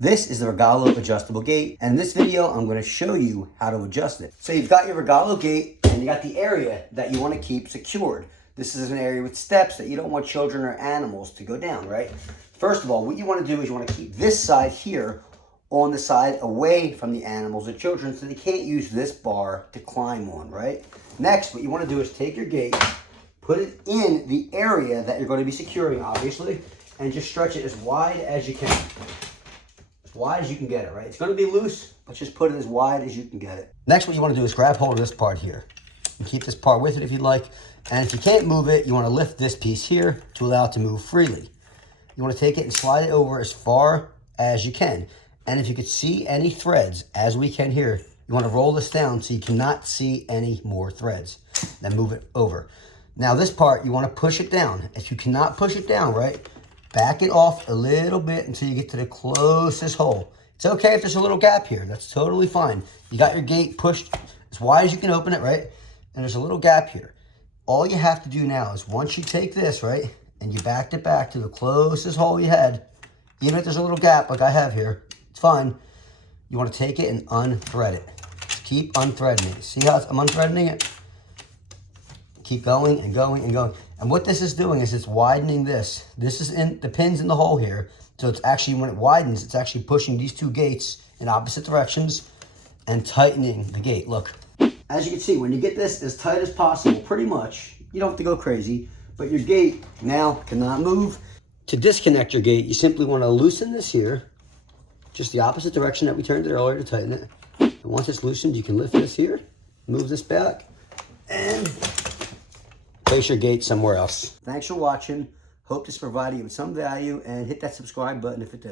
This is the Regalo adjustable gate, and in this video I'm going to show you how to adjust it. So you've got your Regalo gate and you got the area that you want to keep secured. This is an area with steps that you don't want children or animals to go down, right? First of all, what you want to do is you want to keep this side here on the side away from the animals or children so they can't use this bar to climb on, right? Next, what you want to do is take your gate, put it in the area that you're going to be securing, obviously, and just stretch it as wide as you can. As wide as you can get it, right? It's going to be loose, but just put it as wide as you can get it. Next, what you want to do is grab hold of this part here. And keep this part with it if you'd like. And if you can't move it, you want to lift this piece here to allow it to move freely. You want to take it and slide it over as far as you can. And if you could see any threads, as we can here, you want to roll this down so you cannot see any more threads. Then move it over. Now this part, you want to push it down. If you cannot push it down, right, back it off a little bit until you get to the closest hole. It's okay if there's a little gap here. That's totally fine. You got your gate pushed as wide as you can open it, right? And there's a little gap here. All you have to do now is once you take this, right, and you backed it back to the closest hole you had, even if there's a little gap like I have here, it's fine. You want to take it and unthread it. Just keep unthreading it. See how I'm unthreading it? Keep going and going and going. And what this is doing is it's widening this. This is in the pins in the hole here. So it's actually, when it widens, it's actually pushing these two gates in opposite directions and tightening the gate. Look, as you can see, when you get this as tight as possible, pretty much, you don't have to go crazy, but your gate now cannot move. To disconnect your gate, you simply want to loosen this here, just the opposite direction that we turned it earlier to tighten it. And once it's loosened, you can lift this here, move this back, and place your gate somewhere else. Thanks for watching. Hope this provided you with some value, and hit that subscribe button if it did.